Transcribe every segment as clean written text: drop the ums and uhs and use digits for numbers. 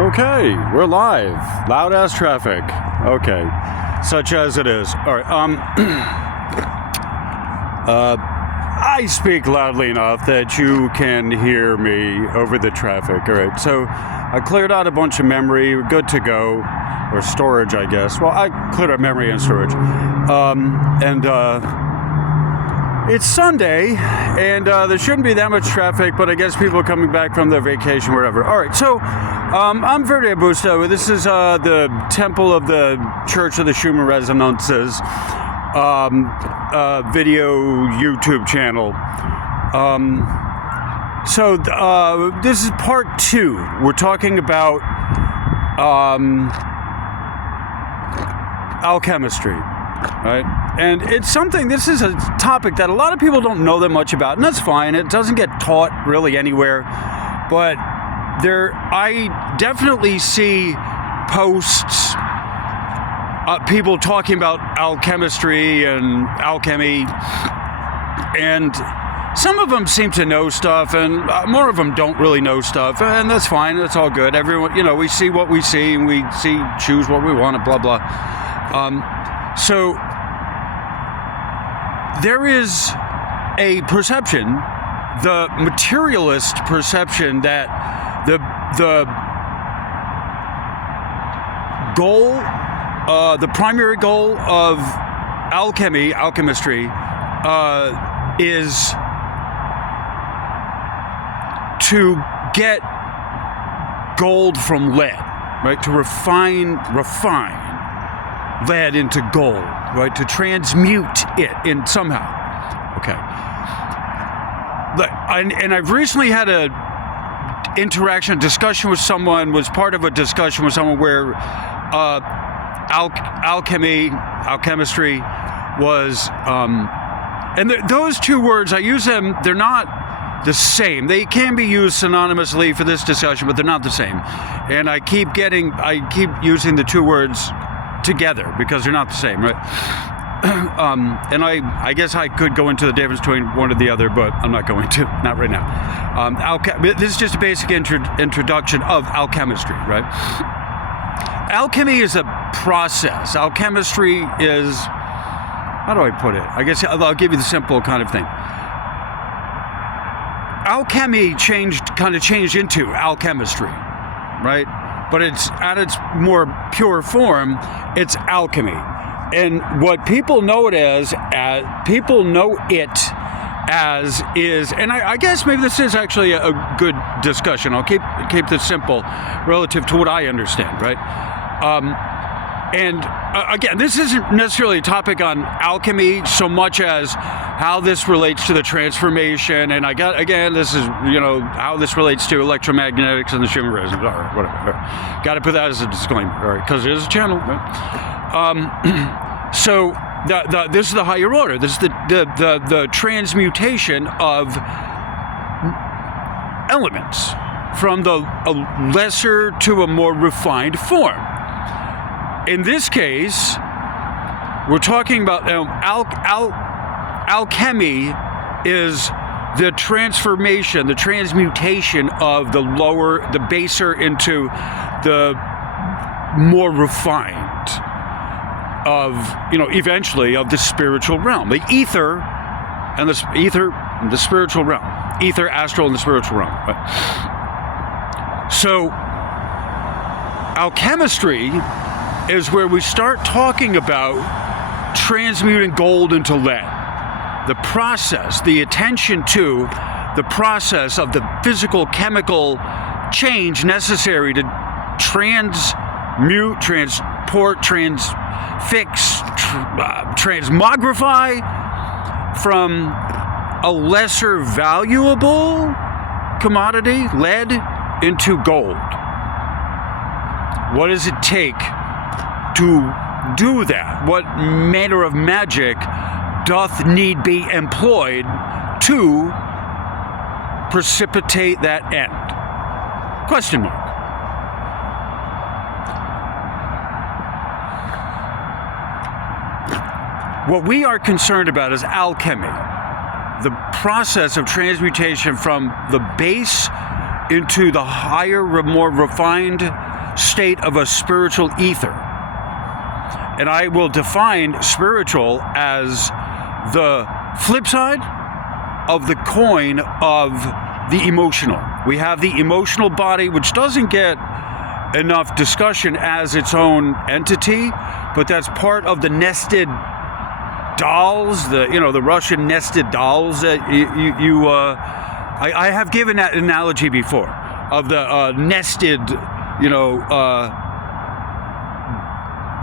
Okay, we're live. Loud ass traffic. Okay, such as it is. All right. I speak loudly enough that you can hear me over the traffic. All right. So I cleared out a bunch of memory. We're good to go, or storage, I guess. Well, I cleared out memory and storage. It's Sunday, and there shouldn't be that much traffic, but I guess people are coming back from their vacation, wherever. All right, so I'm Verde Busto. This is the Temple of the Church of the Schumann Resonances video YouTube channel. So this is part 2. We're talking about alchemistry, right? And it's something, this is a topic that a lot of people don't know that much about, and that's fine. It doesn't get taught really anywhere, but I definitely see posts, people talking about alchemistry and alchemy, and some of them seem to know stuff, and more of them don't really know stuff, and that's fine. That's all good. Everyone, we see what we see, and we choose what we want, and blah, blah. So there is a perception, the materialist perception, that the goal, the primary goal of alchemistry, is to get gold from lead, right? To refine lead into gold, right? To transmute it in somehow. Okay. And I've recently had a discussion with someone, was part of a discussion with someone where alchemistry was, and those two words, I use them, they're not the same. They can be used synonymously for this discussion, but they're not the same. And I keep using the two words together because they're not the same, right? And I guess I could go into the difference between one or the other, but I'm not going to, not right now. This is just a basic introduction of alchemistry, right? Alchemy is a process. Alchemistry is, how do I put it? I guess I'll give you the simple kind of thing. Alchemy changed into alchemistry, right? But it's at its more pure form, it's alchemy. And what people know it as is, and I guess maybe this is actually a good discussion. I'll keep this simple relative to what I understand, right? Again, this isn't necessarily a topic on alchemy so much as how this relates to the transformation, and this is, how this relates to electromagnetics and the Schumann resonance, all right, whatever. Got to put that as a disclaimer, all right, because it is a channel, right? So this is the higher order. This is the transmutation of elements from a lesser to a more refined form. In this case, we're talking about alchemy is the transformation, the transmutation of the baser into the more refined eventually of the spiritual realm, the ether and the spiritual realm, ether, astral, and the spiritual realm. Right? So, alchemistry is where we start talking about transmuting gold into lead. The process, the attention to the process of the physical, chemical change necessary to transmute, transport, transfix, transmogrify from a lesser valuable commodity, lead, into gold. What does it take to do that? What manner of magic doth need be employed to precipitate that end? Question mark. What we are concerned about is alchemy, the process of transmutation from the base into the higher, more refined state of a spiritual ether. And I will define spiritual as the flip side of the coin of the emotional. We have the emotional body, which doesn't get enough discussion as its own entity, but that's part of the nested dolls, the Russian nested dolls that I have given that analogy before of the nested,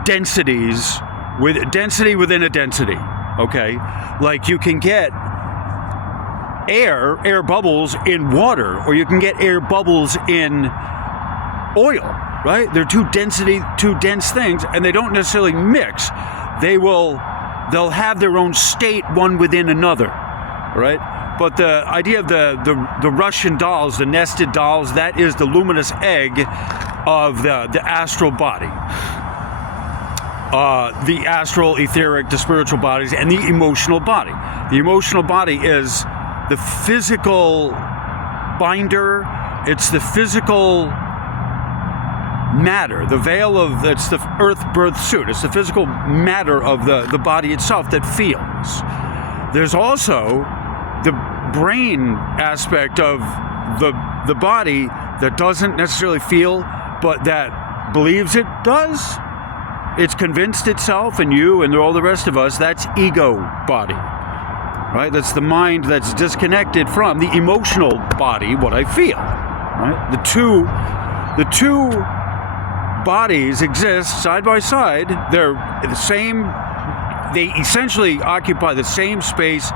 densities with density within a density. Okay, like you can get air bubbles in water, or you can get air bubbles in oil, right? They're two dense things, and they don't necessarily mix. They'll have their own state, one within another, right? But the idea of the Russian dolls, the nested dolls, that is the luminous egg of the astral body. The astral, etheric, the spiritual bodies, and the emotional body. The emotional body is the physical binder. It's the physical matter, the veil of, it's the earth birth suit. It's the physical matter of the body itself that feels. There's also the brain aspect of the body that doesn't necessarily feel, but that believes it does. It's convinced itself, and you and all the rest of us, that's ego body, right? That's the mind that's disconnected from the emotional body, what I feel, right? The two bodies exist side by side. They're the same. They essentially occupy the same space.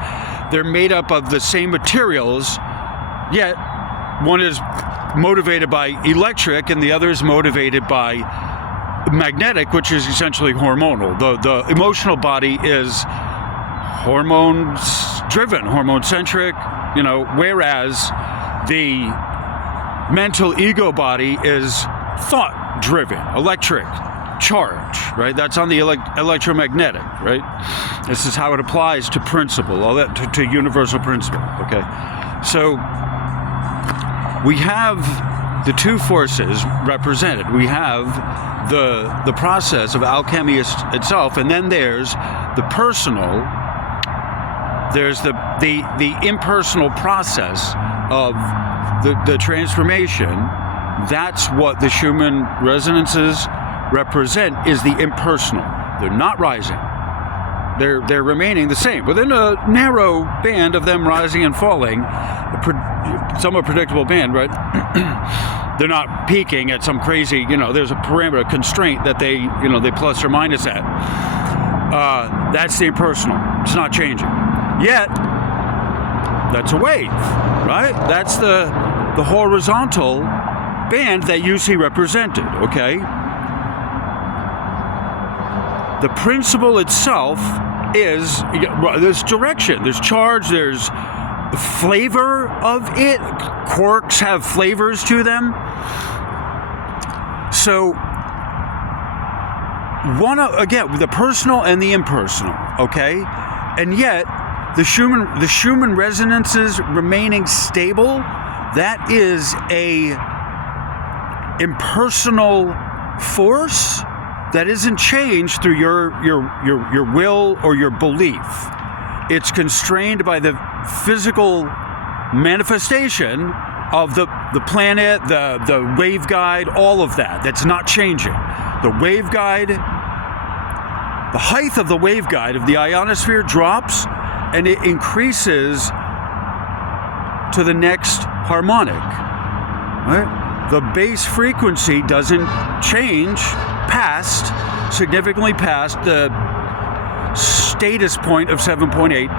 They're made up of the same materials, yet one is motivated by electric and the other is motivated by magnetic, which is essentially hormonal. The emotional body is hormones driven, hormone centric, whereas the mental ego body is thought driven, electric, charge, right? That's on the electromagnetic, right? This is how it applies to principle, all that to universal principle, okay? So we have the two forces represented. We have the process of alchemy itself, and then there's the personal, there's the impersonal process of the transformation. That's what the Schumann resonances represent, is the impersonal. They're not rising. They're remaining the same within a narrow band of them rising and falling, a somewhat predictable band, right? They're not peaking at some crazy, there's a parameter, constraint that they plus or minus at. That's the impersonal. It's not changing. Yet, that's a wave, right? That's the horizontal band that you see represented, okay? The principle itself is, there's direction, there's charge, there's flavor of it. Quarks have flavors to them. So, again, the personal and the impersonal, okay? And yet, the Schumann resonances remaining stable, that is a impersonal force that isn't changed through your will or your belief. It's constrained by the physical manifestation of the planet, the waveguide, all of that. That's not changing. The waveguide, the height of the waveguide of the ionosphere drops, and it increases to the next harmonic, right? The base frequency doesn't change significantly past the status point of 7.8,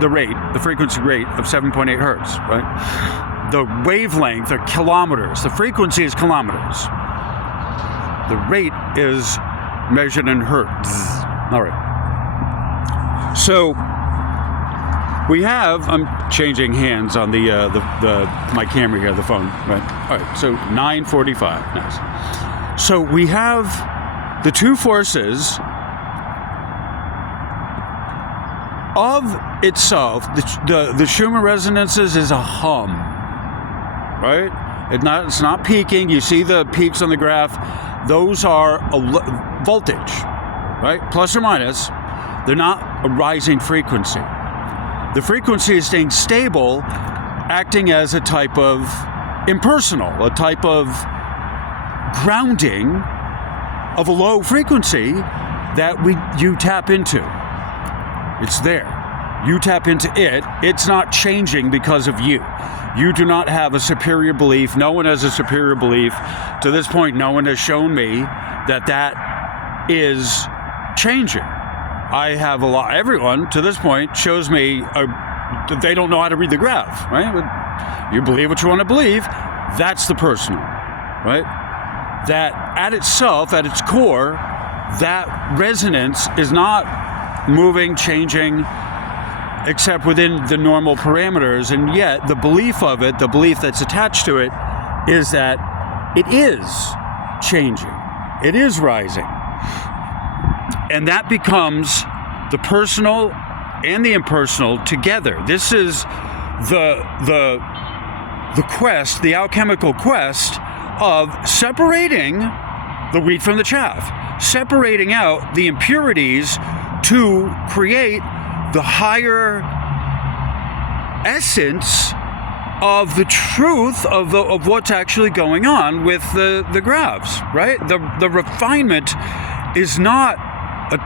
the frequency rate of 7.8 hertz, right? The wavelength are kilometers. The frequency is kilometers. The rate is measured in hertz. All right. So we have, I'm changing hands on my camera here, the phone, right? All right, so 9:45, nice. So we have the two forces of itself. The Schumann resonances is a hum. right? It's not peaking. You see the peaks on the graph. Those are a voltage, right? Plus or minus. They're not a rising frequency. The frequency is staying stable, acting as a type of impersonal, a type of grounding of a low frequency that you tap into. It's there. You tap into it. It's not changing because of you. You do not have a superior belief. No one has a superior belief. To this point, no one has shown me that is changing. I have everyone to this point shows me that they don't know how to read the graph, right? You believe what you want to believe. That's the personal, right? That at itself, at its core, that resonance is not moving, changing, except within the normal parameters. And yet the belief of it, the belief that's attached to it, is that it is changing. It is rising. And that becomes the personal and the impersonal together. This is the quest, the alchemical quest of separating the wheat from the chaff, separating out the impurities to create the higher essence of the truth of what's actually going on with the graphs, right? The refinement is not a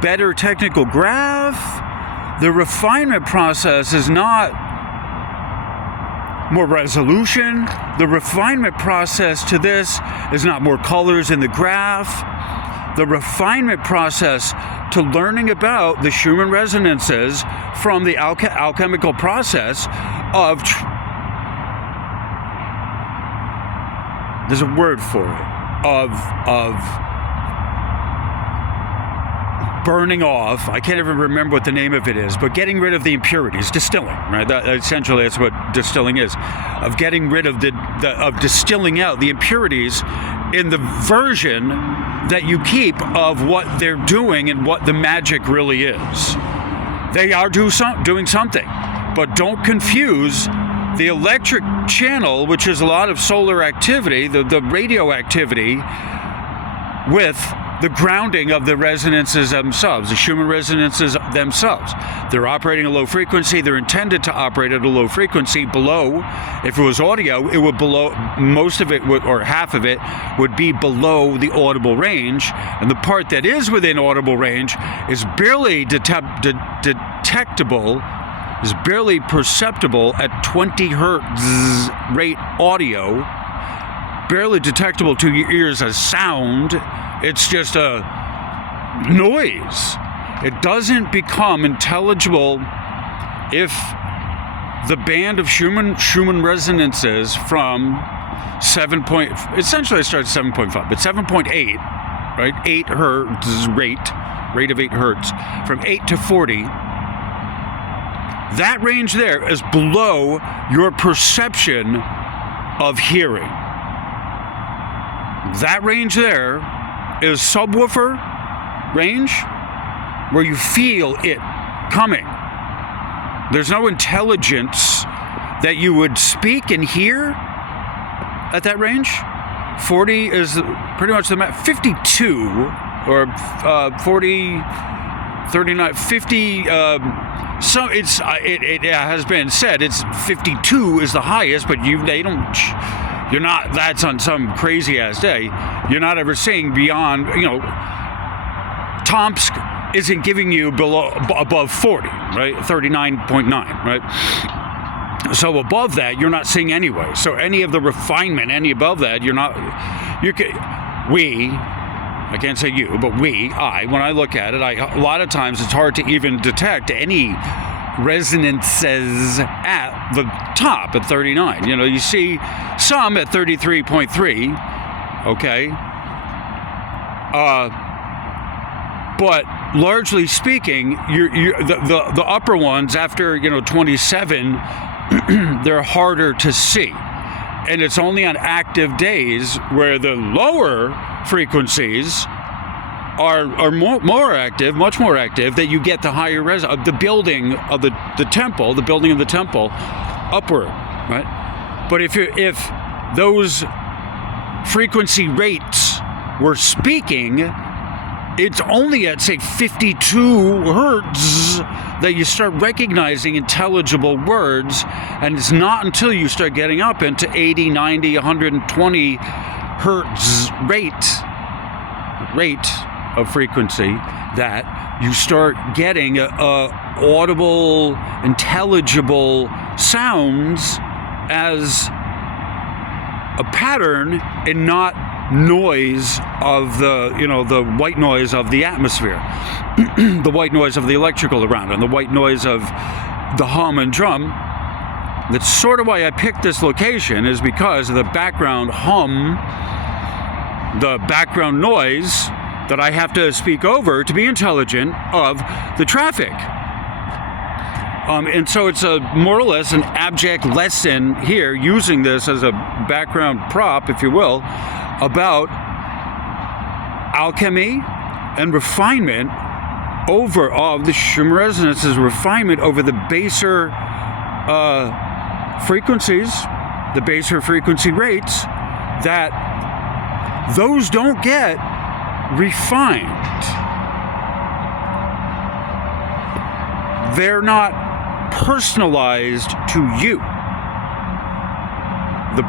better technical graph. The refinement process is not more resolution. The refinement process to this is not more colors in the graph. The refinement process to learning about the Schumann resonances from the alchemical process of there's a word for it, of burning off. I can't even remember what the name of it is, but getting rid of the impurities, distilling, right? Essentially, that's what distilling is, of getting rid of of distilling out the impurities in the version that you keep of what they're doing and what the magic really is. They are doing something, but don't confuse the electric channel, which is a lot of solar activity, the radioactivity, with the grounding of the resonances themselves, the Schumann resonances themselves. They're operating a low frequency. They're intended to operate at a low frequency below. If it was audio, it would most of it would, or half of it would be below the audible range. And the part that is within audible range is barely detectable, is barely perceptible at 20 hertz rate audio, barely detectable to your ears as sound. It's just a noise. It doesn't become intelligible if the band of Schumann resonances from essentially it starts at 7.5, but 7.8, right? 8 hertz rate of 8 hertz, from 8 to 40. That range there is below your perception of hearing. That range there is subwoofer range, where you feel it coming. There's no intelligence that you would speak and hear at that range. 40 is pretty much the 52 or 40, 39, 50. So it has been said it's 52 is the highest, but you're not, that's on some crazy ass day. You're not ever seeing beyond, Tomsk isn't giving you above 40, right? 39.9, right? So above that, you're not seeing anyway. So any of the refinement, any above that, I can't say you, but when I look at it, a lot of times it's hard to even detect any resonances at the top at 39. You see some at 33.3, okay? But largely speaking, the upper ones after 27, they're harder to see. And it's only on active days where the lower frequencies are more active, much more active, that you get the higher the building of the temple, upward, right? But if those frequency rates were speaking, it's only at, say, 52 hertz that you start recognizing intelligible words, and it's not until you start getting up into 80, 90, 120 hertz rate of frequency that you start getting audible, intelligible sounds as a pattern and not noise of the white noise of the atmosphere, the white noise of the electrical around, and the white noise of the hum and drum. That's sort of why I picked this location, is because of the background hum, the background noise that I have to speak over to be intelligent of the traffic. And so it's a more or less an abject lesson here, using this as a background prop, if you will, about alchemy and refinement of the Schumann resonances, refinement over the baser frequencies, the baser frequency rates, that those don't get refined. They're not personalized to you. The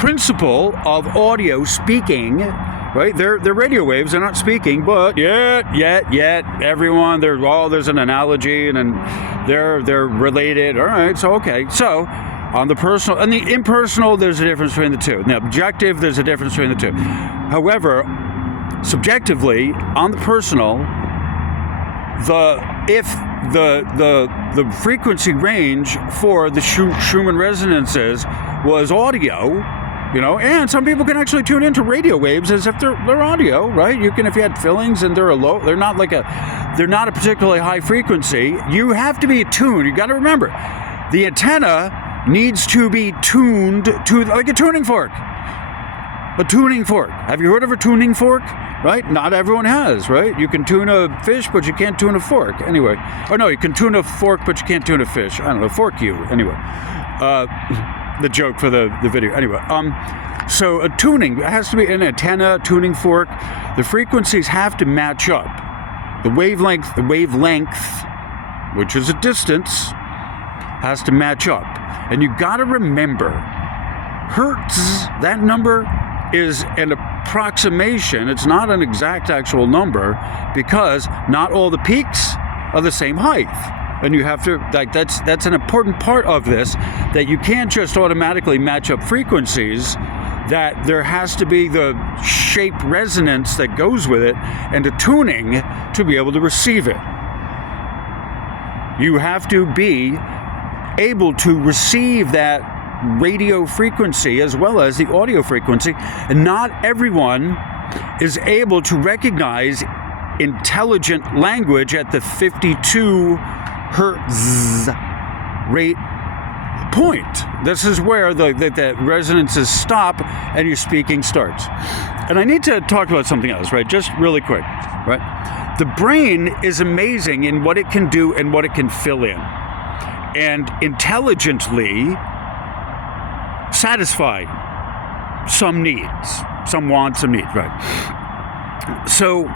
principle of audio speaking, right? They're radio waves. They're not speaking, but yet, everyone, there's an analogy, and they're related. All right, so okay. So on the personal and the impersonal, there's a difference between the two. In the objective, there's a difference between the two. However, subjectively, on the personal, if the frequency range for the Schumann resonances was audio, and some people can actually tune into radio waves as if they're audio, right? You can, if you had fillings and they're not a particularly high frequency. You have to be tuned. You got to remember, the antenna needs to be tuned to, like a tuning fork. A tuning fork. Have you heard of a tuning fork? Right? Not everyone has, right? You can tune a fish, but you can't tune a fork. Anyway. Oh, no, you can tune a fork, but you can't tune a fish. I don't know, fork you. Anyway. The joke for the video. Anyway. So a tuning, it has to be an antenna, tuning fork. The frequencies have to match up. The wavelength, which is a distance, has to match up. And you got to remember, hertz, that number is an approximation. It's not an exact actual number, because not all the peaks are the same height. And you have to, that's an important part of this, that you can't just automatically match up frequencies, that there has to be the shape resonance that goes with it and a tuning to be able to receive it. You have to be able to receive that radio frequency as well as the audio frequency, and not everyone is able to recognize intelligent language at the 52 hertz rate point. This is where the resonances stop and your speaking starts. And I need to talk about something else, right? Just really quick, right? The brain is amazing in what it can do and what it can fill in, and intelligently satisfy some needs, some wants, some needs, right? So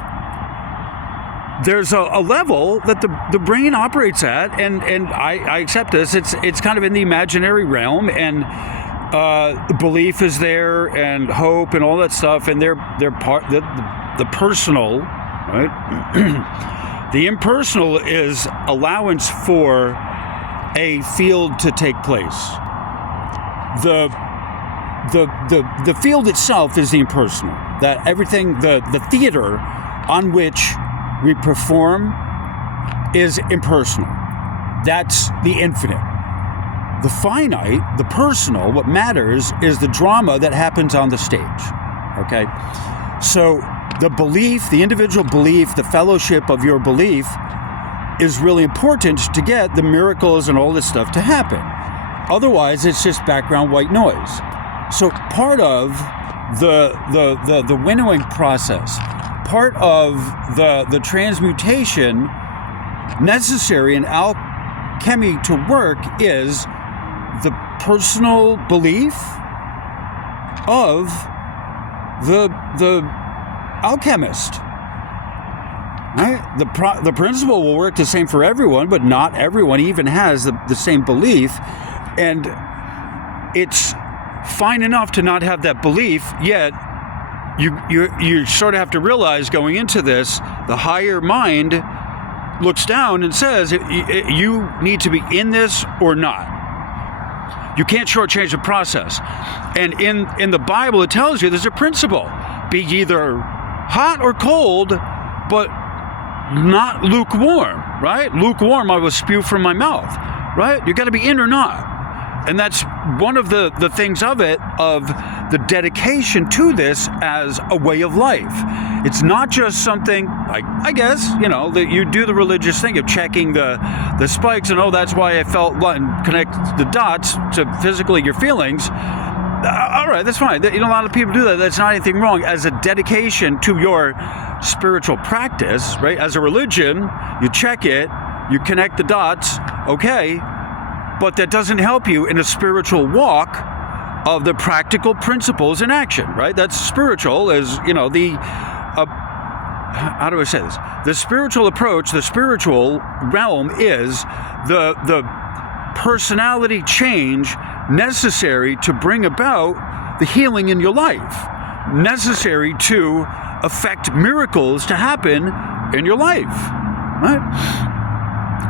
there's a level that the brain operates at, and I accept this. It's kind of in the imaginary realm, and belief is there, and hope, and all that stuff, and they're part the personal, right? The impersonal is allowance for a field to take place. The field itself is the impersonal. That everything, the theater on which we perform is impersonal. That's the infinite. The finite, the personal, what matters is the drama that happens on the stage. Okay? So the belief, the individual belief, the fellowship of your belief is really important to get the miracles and all this stuff to happen. Otherwise, it's just background white noise. So part of the winnowing process, part of the transmutation necessary in alchemy to work is the personal belief of the alchemist. Right? The principle will work the same for everyone, but not everyone even has the same belief. And it's fine enough to not have that belief, yet you sort of have to realize going into this, the higher mind looks down and says, you need to be in this or not. You can't shortchange the process. And in the Bible, it tells you there's a principle. Be either hot or cold, but not lukewarm, right? Lukewarm, I will spew from my mouth, right? You got to be in or not. And that's one of the things of the dedication to this as a way of life. It's not just something, I guess, that you do the religious thing of checking the spikes and, that's why I felt, and connect the dots to physically your feelings. All right, that's fine. A lot of people do that. That's not anything wrong. As a dedication to your spiritual practice, right? As a religion, you check it, you connect the dots, okay, but that doesn't help you in a spiritual walk of the practical principles in action, right? That's spiritual, as how do I say this? The spiritual approach, the spiritual realm is the personality change necessary to bring about the healing in your life, necessary to affect miracles to happen in your life, right?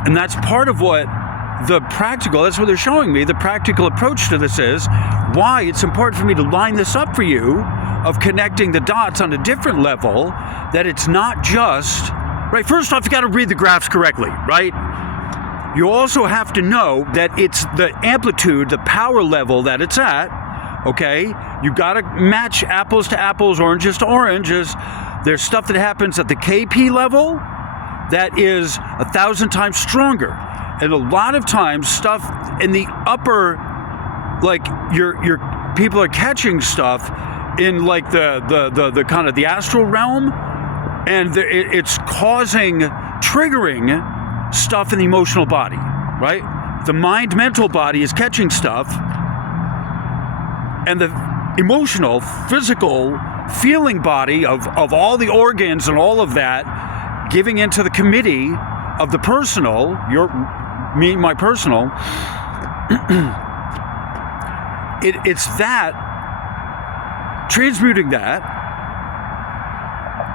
And that's part of what that's what they're showing me, the practical approach to this is, why it's important for me to line this up for you, of connecting the dots on a different level, that it's not just, right, first off, you got to read the graphs correctly, right? You also have to know that it's the amplitude, the power level that it's at, okay? You got to match apples to apples, oranges to oranges. There's stuff that happens at the KP level that is 1,000 times stronger. And a lot of times stuff in the upper, like your people are catching stuff in like the kind of the astral realm, and it's triggering stuff in the emotional body, right? The mind mental body is catching stuff, and the emotional, physical, feeling body of all the organs and all of that giving into the committee of the personal, my personal, it's that, transmuting that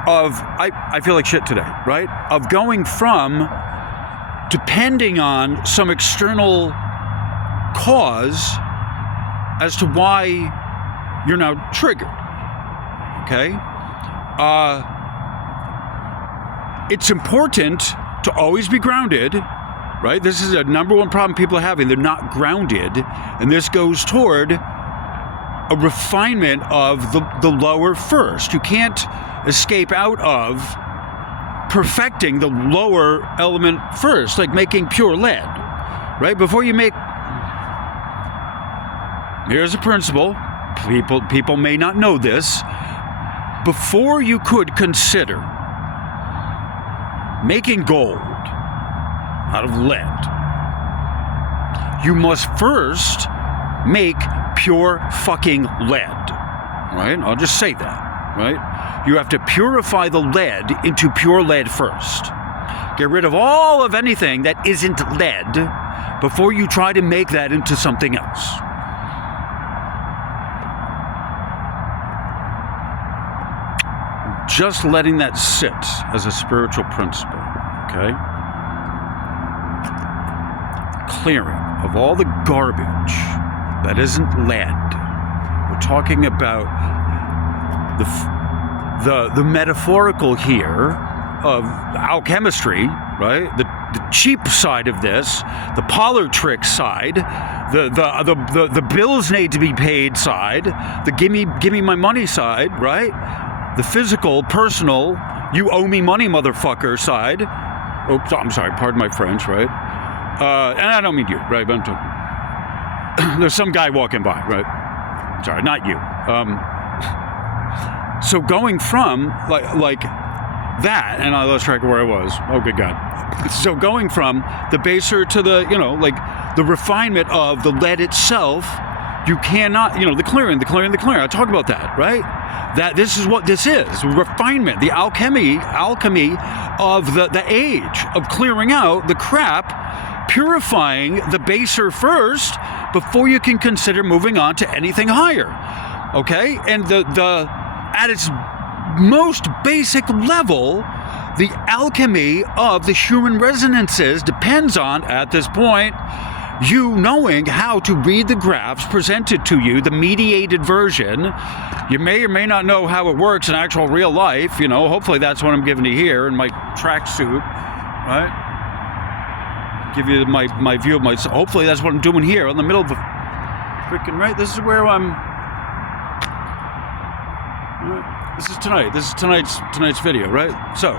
of, I feel like shit today, right? Of going from depending on some external cause as to why you're now triggered, okay? It's important to always be grounded, right? This is a number one problem people are having. They're not grounded. And this goes toward a refinement of the lower first. You can't escape out of perfecting the lower element first, like making pure lead, right? Before you make... Here's a principle. People may not know this. Before you could consider making gold out of lead, you must first make pure fucking lead, right? I'll just say that, right? You have to purify the lead into pure lead first. Get rid of all of anything that isn't lead before you try to make that into something else. Just letting that sit as a spiritual principle, okay? Clearing of all the garbage that isn't lead. We're talking about the metaphorical here of alchemistry, right? The cheap side of this, the parlor trick side, the bills need to be paid side, the give me my money side, right? The physical, personal, you owe me money, motherfucker side. Oops, I'm sorry, pardon my French, right? And I don't mean you, right? But there's some guy walking by, right? Sorry, not you. So going from like that, and I lost track of where I was. Oh, good God. So going from the baser to the, like the refinement of the lead itself, you cannot, the clearing. I talk about that, right? That this is what this is, refinement, the alchemy of the age of clearing out the crap, purifying the baser first before you can consider moving on to anything higher. Okay? And the at its most basic level, the alchemy of the Schumann resonances depends on, at this point, you knowing how to read the graphs presented to you, the mediated version. You may or may not know how it works in actual real life. Hopefully that's what I'm giving you here in my tracksuit, right? Give you my view of myself. Hopefully that's what I'm doing here in the middle of the freaking, right? This is where I'm. This is tonight. This is tonight's video, right? So,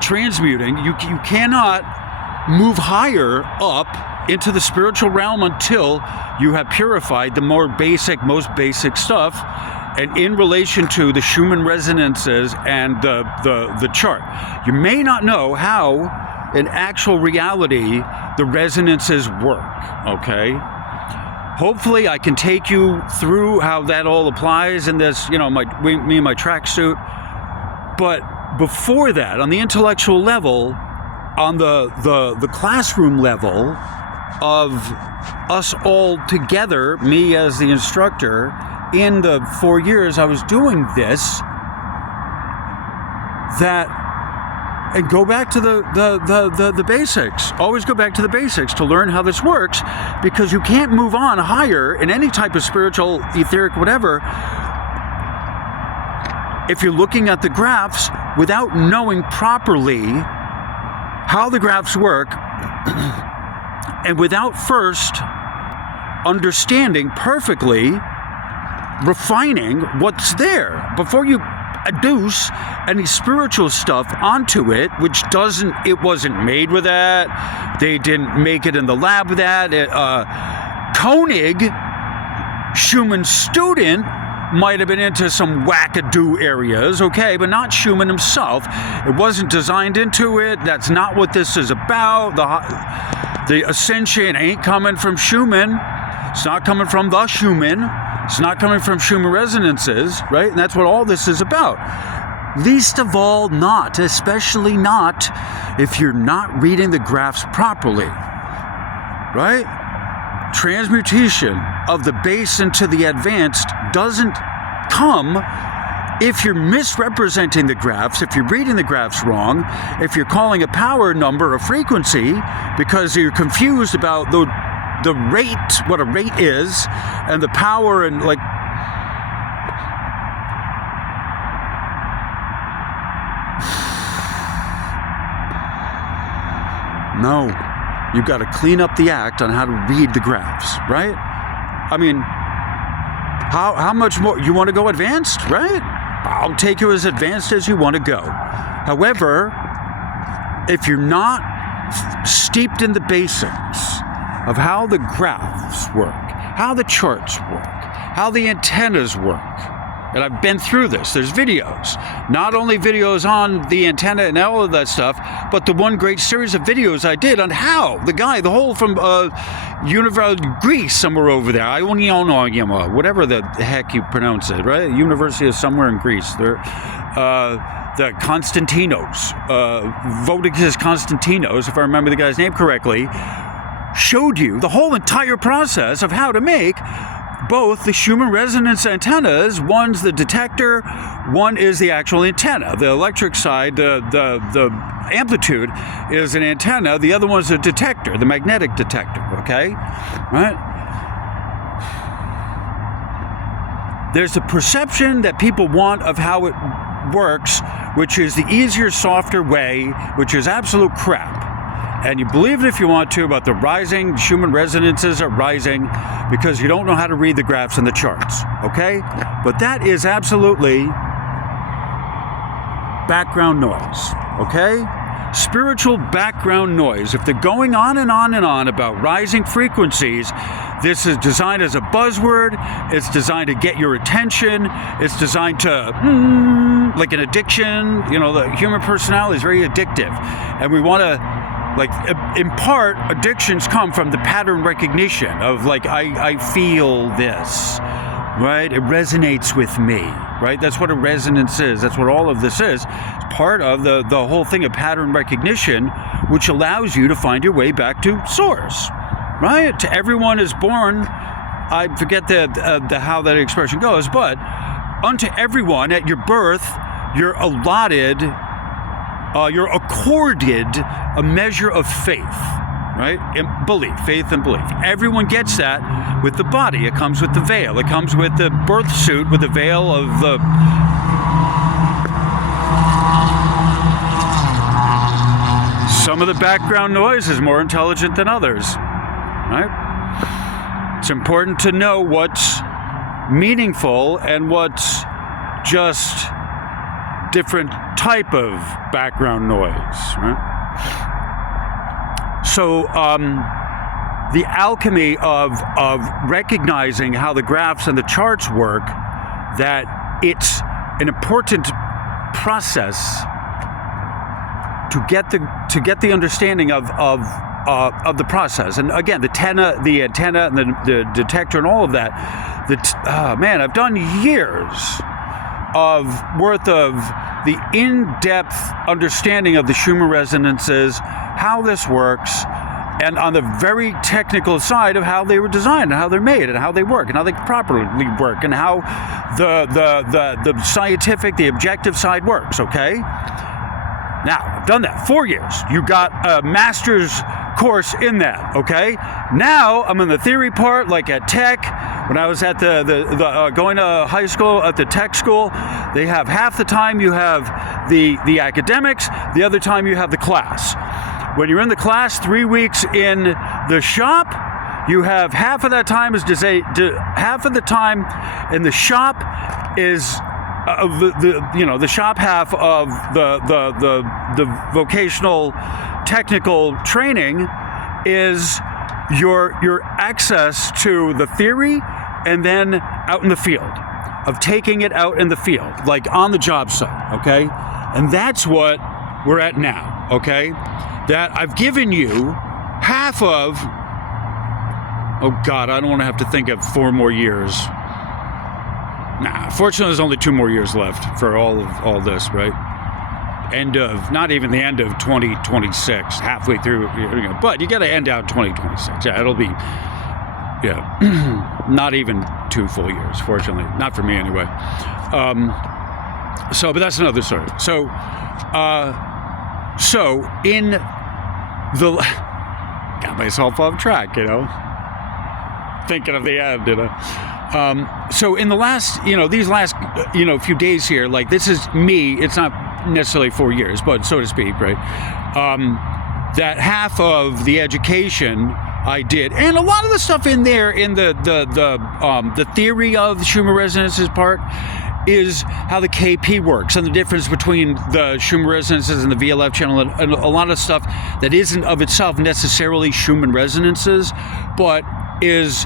transmuting. You cannot move higher up into the spiritual realm until you have purified the most basic stuff, and in relation to the Schumann resonances and the chart. You may not know how, in actual reality, the resonances work, okay? Hopefully I can take you through how that all applies in this, me and my tracksuit. But before that, on the intellectual level, on the classroom level of us all together, me as the instructor, in the 4 years I was doing this, and go back to the basics. Always go back to the basics to learn how this works, because you can't move on higher in any type of spiritual, etheric, whatever, if you're looking at the graphs without knowing properly how the graphs work, and without first understanding perfectly, refining what's there before you adduce any spiritual stuff onto it, which it wasn't made with that. They didn't make it in the lab with that. Koenig, Schumann's student, might have been into some wackadoo areas, okay, but not Schumann himself. It wasn't designed into it. That's not what this is about. The ascension ain't coming from Schumann. It's not coming from the Schumann. It's not coming from Schumann resonances, right? And that's what all this is about. Least of all, especially not if you're not reading the graphs properly, right? Transmutation of the base into the advanced doesn't come if you're misrepresenting the graphs, if you're reading the graphs wrong, if you're calling a power number a frequency because you're confused about the rate, what a rate is, and the power, and like, no, you've got to clean up the act on how to read the graphs, right? I mean, how much more? You want to go advanced, right? I'll take you as advanced as you want to go. However, if you're not steeped in the basics of how the graphs work, how the charts work, how the antennas work, and I've been through this. There's videos, not only videos on the antenna and all of that stuff, but the one great series of videos I did on how the whole from Greece, somewhere over there, whatever the heck you pronounce it, right? University is somewhere in Greece. They're the Constantinos, Vodicus Constantinos, if I remember the guy's name correctly, showed you the whole entire process of how to make both the Schumann resonance antennas. One's the detector, one is the actual antenna. The electric side, the amplitude is an antenna, the other one's a detector, the magnetic detector, okay? Right? There's a perception that people want of how it works, which is the easier, softer way, which is absolute crap. And you believe it if you want to, about the rising, Schumann resonances are rising because you don't know how to read the graphs and the charts, okay? But that is absolutely background noise, okay? Spiritual background noise. If they're going on and on and on about rising frequencies, This is designed as a buzzword. It's designed to get your attention. It's designed to, like an addiction. You know, the human personality is very addictive. And we want to, like, in part, addictions come from the pattern recognition of, like, I feel this, right? It resonates with me, right? That's what a resonance is. That's what all of this is. It's part of the whole thing of pattern recognition, which allows you to find your way back to source, right? To everyone is born, I forget the how that expression goes, but unto everyone at your birth, you're allotted, you're accorded a measure of faith, right? Belief, faith and belief. Everyone gets that with the body. It comes with the veil. It comes with the birth suit, with the veil of the... Some of the background noise is more intelligent than others, right? It's important to know what's meaningful and what's just different type of background noise, right? So the alchemy of recognizing how the graphs and the charts work, that it's an important process to get the understanding of the process. And again, the antenna and the detector and all of that. Man, I've done years of worth of the in-depth understanding of the Schumann resonances, how this works, and on the very technical side of how they were designed and how they're made and how they work and how they properly work and how the scientific, the objective side works, okay? Now, I've done that 4 years. You got a master's course in that, okay? Now, I'm in the theory part, like at tech. When I was at going to high school, at the tech school, they have half the time you have the academics, the other time you have the class. When you're in the class, 3 weeks in the shop, you have half of that time half of the time in the shop is the shop half of the vocational technical training is your access to the theory, and then out in the field, of taking it out in the field, like on the job site, okay? And that's what we're at now, okay? That I've given you half of, oh God, I don't want to have to think of 4 more years. Nah, fortunately there's only 2 more years left for all this, right? Not even the end of 2026, halfway through, but you got to end out 2026. Yeah, it'll be, not even 2 full years, fortunately. Not for me anyway. But that's another story. So in the, got myself off track, thinking of the end, so in the last, these last, few days here, like this is me, it's not necessarily 4 years, but so to speak, right? That half of the education I did, and a lot of the stuff in there, in the theory of the Schumann resonances part, is how the KP works and the difference between the Schumann resonances and the VLF channel, and a lot of stuff that isn't of itself necessarily Schumann resonances, but is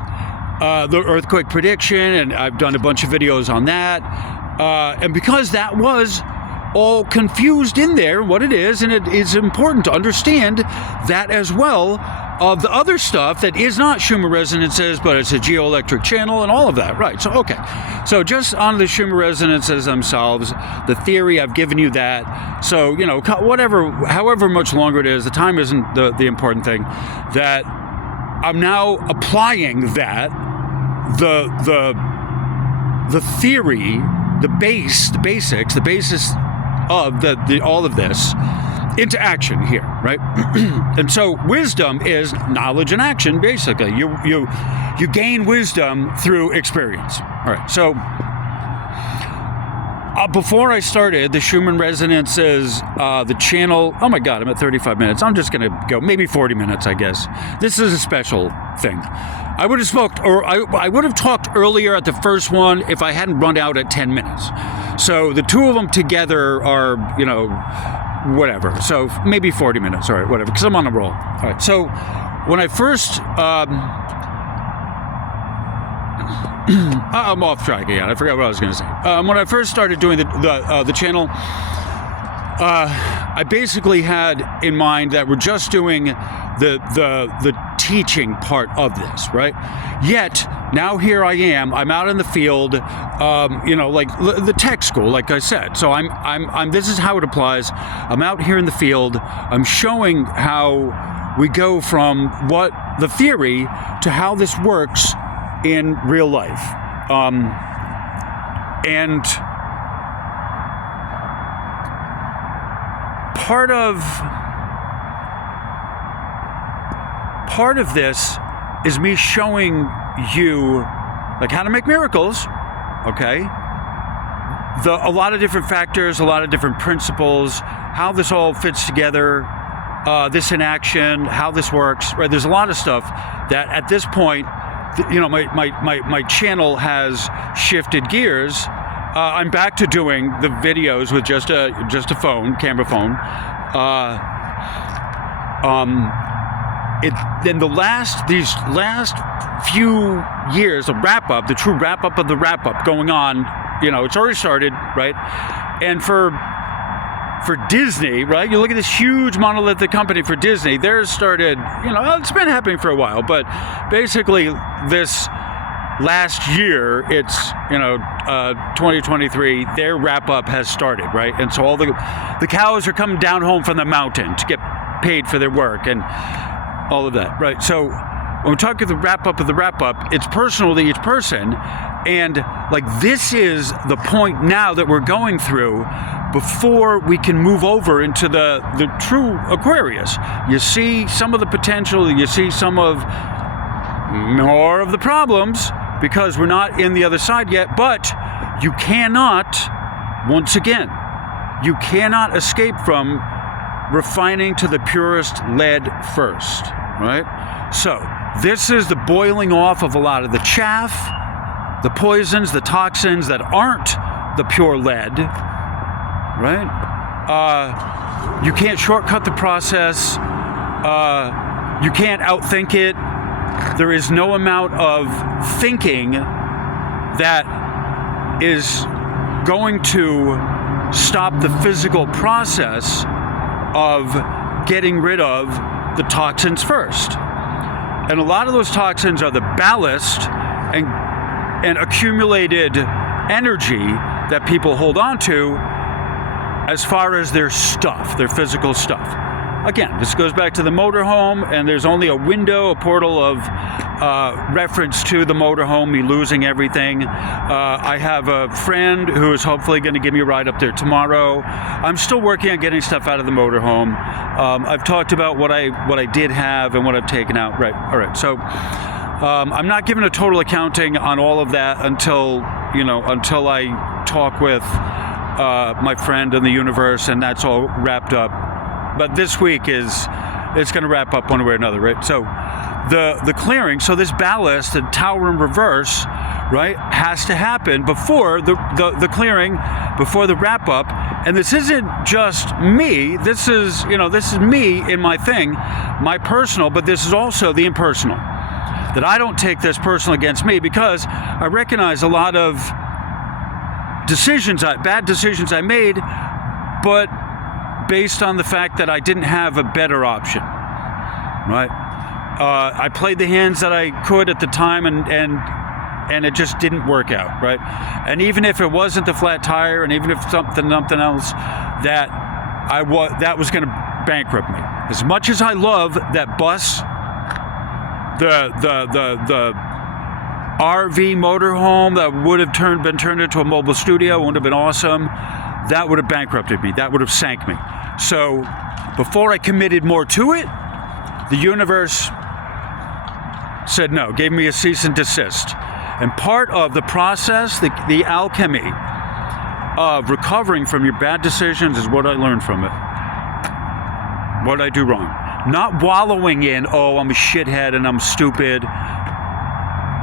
the earthquake prediction, and I've done a bunch of videos on that, and because that was all confused in there, what it is, and it is important to understand that as well, of the other stuff that is not Schumann resonances, but it's a geoelectric channel and all of that, right? So, okay. So just on the Schumann resonances themselves, the theory, I've given you that. So, however much longer it is, the time isn't the important thing. That I'm now applying that, the theory, the basics, the basis of all of this into action here, right? And so wisdom is knowledge and action, basically. You gain wisdom through experience. All right, so before I started the Schumann resonances, the channel, oh my God, I'm at 35 minutes. I'm just gonna go maybe 40 minutes, I guess. This is a special thing. I would have talked earlier at the first one if I hadn't run out at 10 minutes. So the two of them together are, whatever. So maybe 40 minutes, all right, whatever, because I'm on a roll. All right, so when I first I'm off track again. I forgot what I was going to say. When I first started doing the channel, I basically had in mind that we're just doing the teaching part of this, right? Yet now here I am. I'm out in the field, like the tech school, like I said. So I'm. This is how it applies. I'm out here in the field. I'm showing how we go from what the theory to how this works in real life, and part of this is me showing you like how to make miracles, okay? A lot of different factors, a lot of different principles, how this all fits together, this in action, how this works, right? There's a lot of stuff that at this point, my channel has shifted gears. I'm back to doing the videos with just a camera phone. Then these last few years, the true wrap up of the wrap up going on, it's already started, right? And for Disney, right? You look at this huge monolithic company for Disney. Theirs started, it's been happening for a while, but basically this last year, it's 2023. Their wrap up has started, right? And so all the cows are coming down home from the mountain to get paid for their work and all of that, right? So when we talk about the wrap up of the wrap up, it's personal to each person, and like this is the point now that we're going through before we can move over into the true Aquarius. You see some of the potential, you see some of more of the problems because we're not in the other side yet, but you cannot, once again, you cannot escape from refining to the purest lead first, right? So this is the boiling off of a lot of the chaff, the poisons, the toxins that aren't the pure lead, right? You can't shortcut the process. You can't outthink it. There is no amount of thinking that is going to stop the physical process of getting rid of the toxins first. And a lot of those toxins are the ballast and accumulated energy that people hold on to as far as their stuff, their physical stuff. Again, this goes back to the motorhome, and there's only a window, a portal of reference to the motorhome, me losing everything. I have a friend who is hopefully going to give me a ride up there tomorrow. I'm still working on getting stuff out of the motorhome. I've talked about what I did have and what I've taken out. Right. All right. So I'm not giving a total accounting on all of that until I talk with my friend in the universe, and that's all wrapped up. But this week it's going to wrap up one way or another, right? So the clearing, so this ballast, the tower in reverse, right, has to happen before the clearing, before the wrap up. And this isn't just me. This is me in my thing, my personal, but this is also the impersonal. That I don't take this personal against me because I recognize a lot of bad decisions I made, but based on the fact that I didn't have a better option, right? I played the hands that I could at the time, and it just didn't work out, right? And even if it wasn't the flat tire, and even if something else, that was going to bankrupt me. As much as I love that bus, the RV motorhome that would have been turned into a mobile studio, would have been awesome. That would have bankrupted me. That would have sank me. So before I committed more to it, the universe said no, gave me a cease and desist. And part of the process, the alchemy of recovering from your bad decisions is what I learned from it. What I do wrong. Not wallowing in, oh, I'm a shithead and I'm stupid.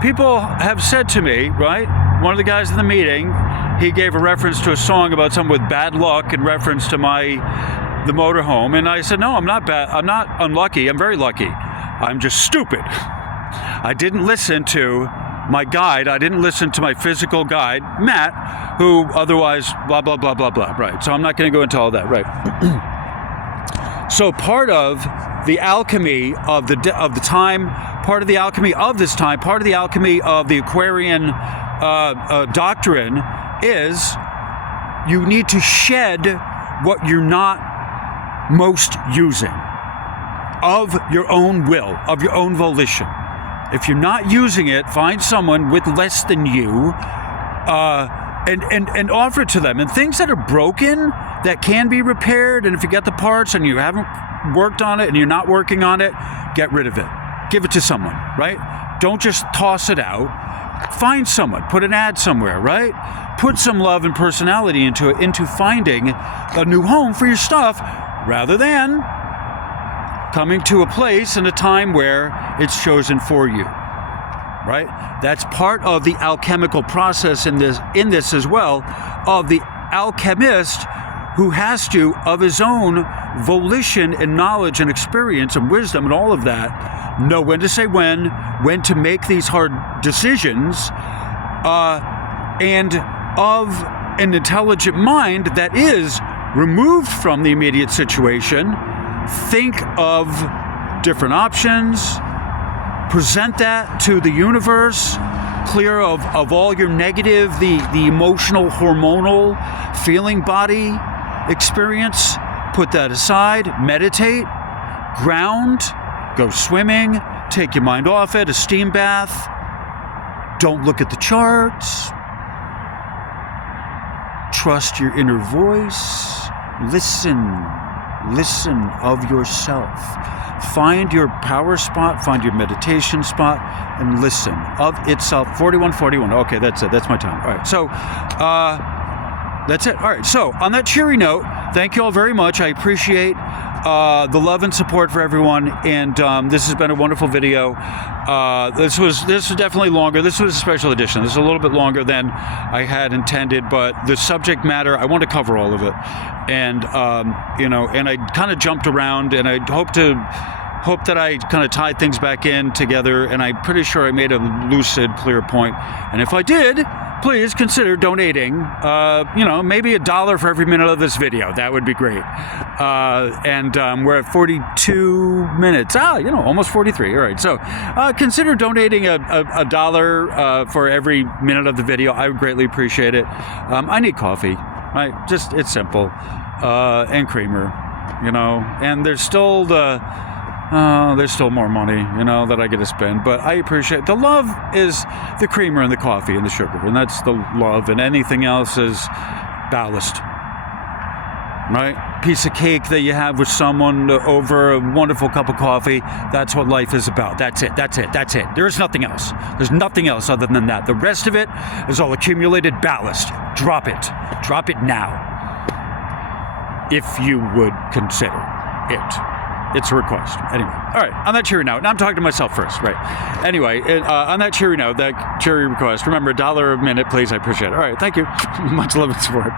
People have said to me, right? One of the guys in the meeting, he gave a reference to a song about someone with bad luck in reference to the motorhome. And I said, no, I'm not bad. I'm not unlucky. I'm very lucky. I'm just stupid. I didn't listen to my guide. I didn't listen to my physical guide, Matt, who otherwise blah, blah, blah, blah, blah, right? So I'm not going to go into all that, right? So part of the alchemy of the time, part of the alchemy of this time, part of the alchemy of the Aquarian doctrine is you need to shed what you're not most using of your own will, of your own volition. If you're not using it, find someone with less than you and offer it to them. And things that are broken that can be repaired, and if you get the parts and you haven't worked on it and you're not working on it, get rid of it. Give it to someone, right? Don't just toss it out. Find someone, put an ad somewhere, right? Put some love and personality into it, into finding a new home for your stuff, rather than coming to a place and a time where it's chosen for you, right? That's part of the alchemical process in this as well, of the alchemist who has to, of his own volition and knowledge and experience and wisdom and all of that, know when to say when to make these hard decisions, and of an intelligent mind that is removed from the immediate situation, think of different options, present that to the universe, clear of all your negative, the emotional, hormonal, feeling body experience, put that aside, meditate, ground, go swimming, take your mind off it, a steam bath, don't look at the charts, trust your inner voice, listen of yourself. Find your power spot, find your meditation spot, and listen of itself. 4141. Okay, that's it. That's my time. All right. So, that's it. All right. So, on that cheery note, thank you all very much. I appreciate the love and support for everyone. And this has been a wonderful video. This was definitely longer. This was a special edition. This is a little bit longer than I had intended, but the subject matter, I want to cover all of it. And and I kind of jumped around, and I hope that I kind of tied things back in together, and I'm pretty sure I made a lucid, clear point. And if I did, please consider donating, maybe $1 for every minute of this video. That would be great. We're at 42 minutes. Almost 43. All right. So consider donating a dollar for every minute of the video. I would greatly appreciate it. I need coffee, right? Just, it's simple. And creamer, and there's still more money, that I get to spend, but I appreciate the love is the creamer and the coffee and the sugar, and that's the love, and anything else is ballast, right? Piece of cake that you have with someone over a wonderful cup of coffee. That's what life is about. That's it. There's nothing else. There's nothing else other than that. The rest of it is all accumulated ballast. Drop it now, if you would consider it. It's a request. Anyway, all right, on that cheery note, now I'm talking to myself first, right? Anyway, on that cheery note, that cheery request, remember $1 a minute, please, I appreciate it. All right, thank you. Much love and support.